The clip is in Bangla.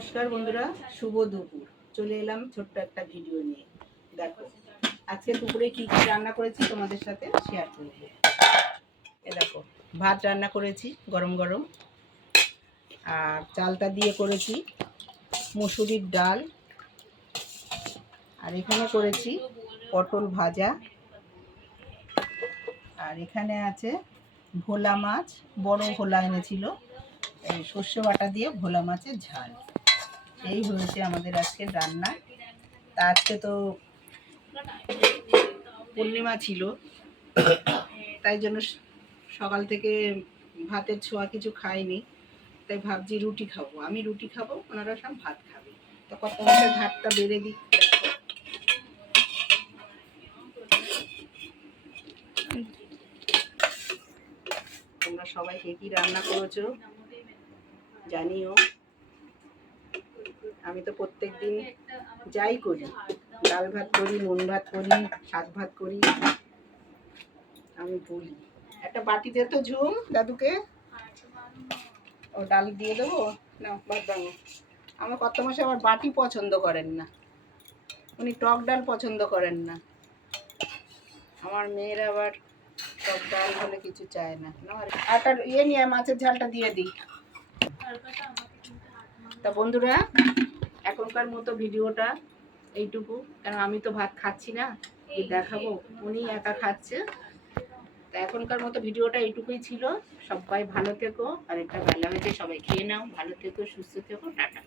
নমস্কার বন্ধুরা, শুভ দুপুর। চলে এলাম ছোট্ট একটা ভিডিও নিয়ে। দেখো আজকে দুপুরে কি কি রান্না করেছি তোমাদের সাথে শেয়ার করব। দেখো ভাত রান্না করেছি গরম গরম, আর চালটা দিয়ে করেছি মুসুরির ডাল, আর এখানে করেছি পটল ভাজা, আর এখানে আছে ভোলা মাছ, বড় ভোলা এনেছিল, এই সর্ষে বাটা দিয়ে ভোলা মাছের ঝাল। এই হয়েছে আমাদের আজকের রান্না। তা আজকে তো পূর্ণিমা ছিল, তাই জন্য সকাল থেকে ভাতের ছোঁয়া কিছু খাইনি, তাই ভাবছি রুটি খাবো। আমি রুটি খাবো, ওনারা সব ভাত খাবে। তো কত ভাতটা বেড়ে দিই। তোমরা সবাই কে কি রান্না করেছো জানিও। আমি তো প্রত্যেক দিন যাই করি, ডাল ভাত করি, নুন ভাত করি, শাক ভাত করি, আমি বলি একটা বাটিতে তো ঝুম দাদুকে ও ডাল দিয়ে দেবো না। ভাত বাঙো আমার কত মাসে আবার বাটি পছন্দ করেন না, উনি টক ডাল পছন্দ করেন না। আমার মেয়েরা আবার টক ডাল হলে কিছু চায় না। আটার ইয়ে নিয়ে মাছের ঝালটা দিয়ে দিই। তা বন্ধুরা, এখনকার মতো ভিডিওটা এইটুকু, কারণ আমি তো ভাত খাচ্ছি না, কি দেখাবো, উনি একা খাচ্ছে। তা এখনকার মতো ভিডিওটা এইটুকুই ছিল। সবাই ভালো থেকো, আর একটা বেলা হয়েছে, সবাই খেয়ে নাও, ভালো থেকো, সুস্থ থেকো, টাটা।